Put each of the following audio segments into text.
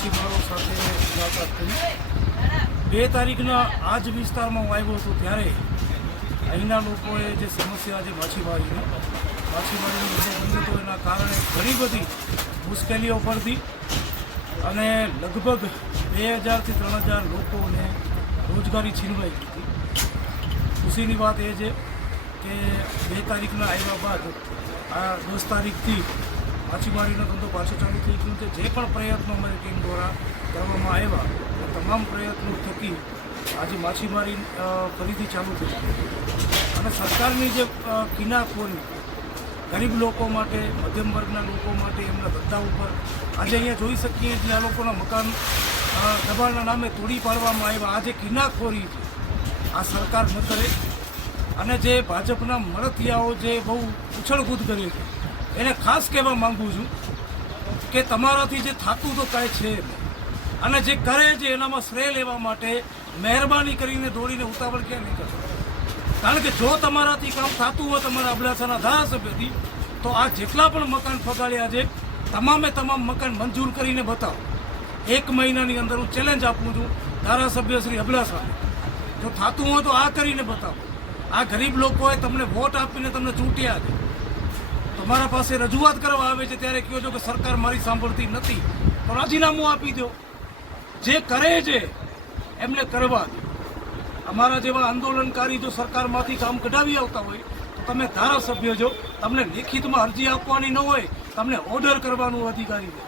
માછીમારો સાથે મુલાકાત કરી. 2 તારીખના આ જ વિસ્તારમાં હું આવ્યો હતો ત્યારે અહીંના લોકોએ જે સમસ્યા છે માછીમારીની બંધ હતો એના કારણે ઘણી બધી મુશ્કેલીઓ પડતી અને લગભગ 2000 થી 3000 લોકોને રોજગારી છીનવાઈ હતી. ખુશીની વાત એ છે કે 2 તારીખના આવ્યા બાદ આ 10 તારીખથી માછીમારીનો ધંધો પાછો ચાલુ થઈ ગયો છે. જે પણ પ્રયત્નો અમારી ટીમ દ્વારા કરવામાં આવ્યા એ તમામ પ્રયત્નો થકી આજે માછીમારી ફરીથી ચાલુ થઈ અને સરકારની જે કિનાખોરી ગરીબ લોકો માટે, મધ્યમ વર્ગના લોકો માટે એમના ધંધા ઉપર આજે અહીંયા જોઈ શકીએ કે આ લોકોના મકાન દબાણના નામે તોડી પાડવામાં આવ્યા. આ જે કિનાખોરી છે આ સરકાર ન કરે અને જે ભાજપના મળતિયાઓ જે બહુ ઉછળકૂદ કરે છે એને ખાસ કહેવા માગું છું કે તમારાથી જે થતું તો કાંઈ છે નહીં અને જે કરે છે એનામાં શ્રેય લેવા માટે મહેરબાની કરીને દોડીને ઉતાવળ ક્યાં નહીં કરશો. કારણ કે જો તમારાથી કામ થતું હોય તમારા અબડાસાના ધારાસભ્યથી તો આ જેટલા પણ મકાન ફગાડ્યા છે તમામે તમામ મકાન મંજૂર કરીને બતાવો. 1 મહિનાની અંદર હું ચેલેન્જ આપું છું ધારાસભ્ય શ્રી અબડાસાને, જો થતું હોય તો આ કરીને બતાવો. આ ગરીબ લોકોએ તમને વોટ આપીને તમને ચૂંટ્યા છે, તમારા પાસે રજૂઆત કરવા આવે છે ત્યારે કહો છો કે સરકાર મારી સાંભળતી નથી, તો રાજીનામું આપી દો. જે કરે છે એમને કરવા દો. અમારા જેવા આંદોલનકારી જો સરકારમાંથી કામ કઢાવી આવતા હોય તો તમે ધારાસભ્ય જો, તમને લેખિતમાં અરજી આપવાની ન હોય, તમને ઓર્ડર કરવાનું અધિકારી છે.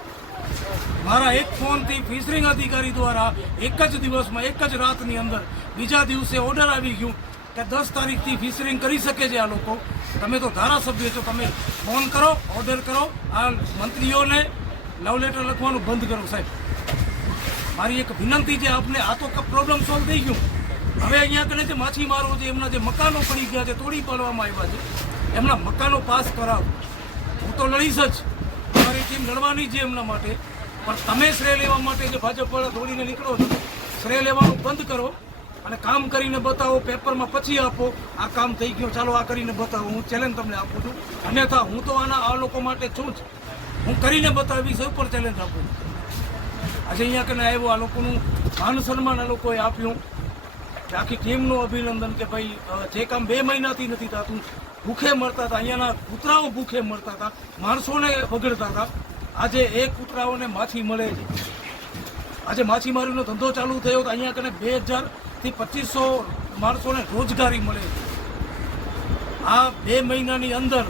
મારા એક ફોનથી ફિશરિંગ અધિકારી દ્વારા એક જ દિવસમાં, એક જ રાતની અંદર બીજા દિવસે ઓર્ડર આવી ગયું કે 10 તારીખથી ફિશરિંગ કરી શકે છે આ લોકો. તમે તો ધારાસભ્ય છો, તમે ફોન કરો, ઓર્ડર કરો, આ મંત્રીઓને લવ લેટર લખવાનું બંધ કરો. સાહેબ મારી એક વિનંતી છે આપને, આ તો પ્રોબ્લેમ સોલ્વ થઈ ગયું. હવે અહીંયા કને જે માછીમારો છે એમના જે મકાનો પડી ગયા છે, તોડી પાડવામાં આવ્યા છે, એમના મકાનો પાસ કરાવો. હું તો લડીશ જ, મારી ટીમ લડવાની છે એમના માટે, પણ તમે શ્રેય લેવા માટે જે ભાજપવાળા દોડીને નીકળો છો, શ્રેય લેવાનું બંધ કરો અને કામ કરીને બતાવો. પેપરમાં પછી આપો આ કામ થઈ ગયું, ચાલો આ કરીને બતાવો. હું ચેલેન્જ તમને આપું છું. અન્યથા હું તો આ લોકો માટે છું જ, હું કરીને બતાવીશ ઉપર ચેલેન્જ આપું છું. આજે અહીંયા કને આવ્યો, આ લોકોનું માન સન્માન આ લોકોએ આપ્યું. આખી ટીમનું અભિનંદન કે ભાઈ જે કામ 2 મહિનાથી નથી થતું, ભૂખે મરતા હતા, અહીંયાના કૂતરાઓ ભૂખે મરતા હતા, માણસોને બગડતા હતા, આજે એ કૂતરાઓને માછી મળે છે. આજે માછીમારીનો ધંધો ચાલુ થયો તો અહીંયા કને 2000 થી 2500 માણસોને રોજગારી મળે છે. આ 2 મહિનાની અંદર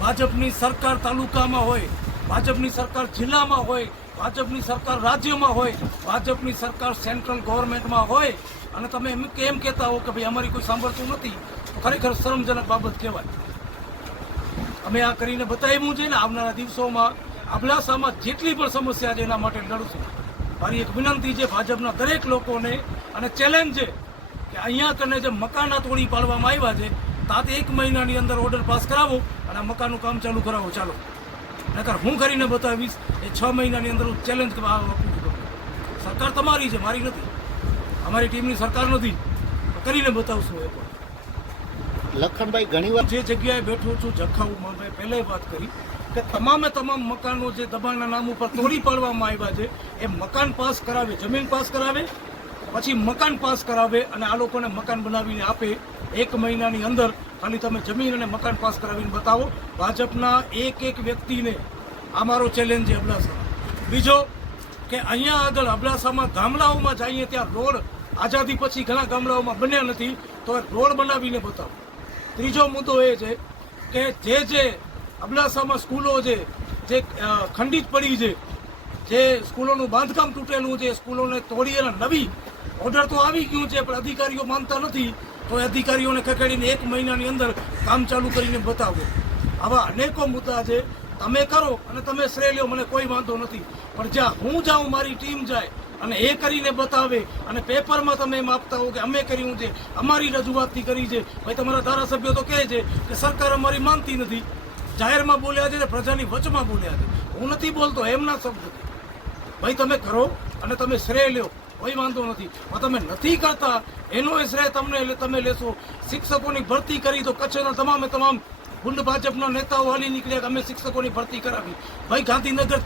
ભાજપની સરકાર તાલુકામાં હોય, ભાજપની સરકાર જિલ્લામાં હોય, ભાજપની સરકાર રાજ્યમાં હોય, ભાજપની સરકાર સેન્ટ્રલ ગવર્મેન્ટમાં હોય અને તમે એમ કહેતા હો કે ભાઈ અમારી કોઈ સાંભળતું નથી, તો ખરેખર શરમજનક બાબત કહેવાય. અમે આ કરીને બતાવ્યું છે ને, આવનારા દિવસોમાં અબડાસામાં જેટલી પણ સમસ્યા છે એના માટે લડશું. મારી એક વિનંતી છે ભાજપના દરેક લોકોને અને ચેલેન્જ છે કે અહીંયા કને જે મકાના તોડી પાડવામાં આવ્યા છે તાત 1 મહિનાની અંદર ઓર્ડર પાસ કરાવો અને આ મકાનનું કામ ચાલુ કરાવો. ચાલો, નકર હું કરીને બતાવીશ એ 6 મહિનાની અંદર ચેલેન્જ આપું છું. સરકાર તમારી છે, મારી નથી, અમારી ટીમની સરકાર નથી, કરીને બતાવશું. એ પણ લખનભાઈ ઘણીવાર જે જગ્યાએ બેઠો છું જખાઉમાં, મેં પહેલાં વાત કરી કે તમામે તમામ મકાનો જે દબાણના નામ ઉપર તોડી પાડવામાં આવ્યા છે એ મકાન પાસ કરાવે, જમીન પાસ કરાવે, પછી મકાન પાસ કરાવે અને આ લોકોને મકાન બનાવીને આપે. 1 મહિનાની અંદર ખાલી તમે જમીન અને મકાન પાસ કરાવીને બતાવો. ભાજપના એક વ્યક્તિને આ મારો ચેલેન્જ છે અબડાસામાં. બીજો કે અહીંયા આગળ અબડાસામાં ગામડાઓમાં જઈએ ત્યાં રોડ આઝાદી પછી ઘણા ગામડાઓમાં બન્યા નથી, તો રોડ બનાવીને બતાવો. ત્રીજો મુદ્દો એ છે કે જે અબડાસામાં સ્કૂલો છે જે ખંડિત પડી છે, જે સ્કૂલોનું બાંધકામ તૂટેલું છે, સ્કૂલોને તોડી અને નવી ઓર્ડર તો આવી ગયું છે પણ અધિકારીઓ માનતા નથી, તો એ અધિકારીઓને ખસેડીને 1 મહિનાની અંદર કામ ચાલુ કરીને બતાવો. આવા અનેકો મુદ્દા છે. તમે કરો અને તમે શ્રેય લો, મને કોઈ વાંધો નથી, પણ જ્યાં હું જાઉં, મારી ટીમ જાય અને એ કરીને બતાવે અને પેપરમાં તમે એમ આપતા હો કે અમે કર્યું છે, અમારી રજૂઆતથી કરી છે. ભાઈ તમારા ધારાસભ્યો તો કહે છે કે સરકાર અમારી માનતી નથી, જાહેરમાં બોલ્યા છે ને પ્રજાની વચમાં બોલ્યા છે. હું નથી બોલતો, એમના શબ્દ છે. ભાઈ તમે કરો અને તમે શ્રેય લો, કોઈ વાંધો નથી, પણ તમે નથી કરતા એનો એ શ્રેય તમે લેશો. શિક્ષકોની ભરતી કરી તો કચ્છના તમામ ગુંડ ભાજપના નેતાઓ હાલી નીકળ્યા કે અમે શિક્ષકોની ભરતી કરાવી. ભાઈ ગાંધીનગર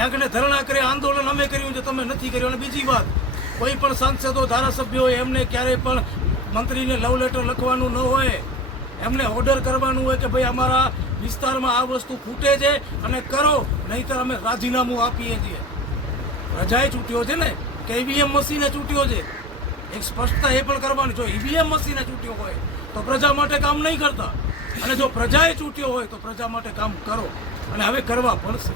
ત્યાં કને ધરણા કરે, આંદોલન અમે કર્યું છે, તમે નથી કર્યું. અને બીજી વાત, કોઈ પણ સાંસદો ધારાસભ્યો હોય એમને ક્યારેય પણ મંત્રીને લવ લેટર લખવાનું ન હોય, એમને ઓર્ડર કરવાનું હોય કે ભાઈ અમારા વિસ્તારમાં આ વસ્તુ ખૂટે છે અને કરો, નહીંતર અમે રાજીનામું આપીએ છીએ. પ્રજાએ ચૂંટ્યો છે ને કે ઈવીએમ મશીને ચૂંટ્યો છે? એક સ્પષ્ટતા એ પણ કરવાની. જો ઈવીએમ મશીને ચૂંટ્યો હોય તો પ્રજા માટે કામ નહીં કરતા, અને જો પ્રજાએ ચૂંટ્યો હોય તો પ્રજા માટે કામ કરો, અને હવે કરવા પડશે.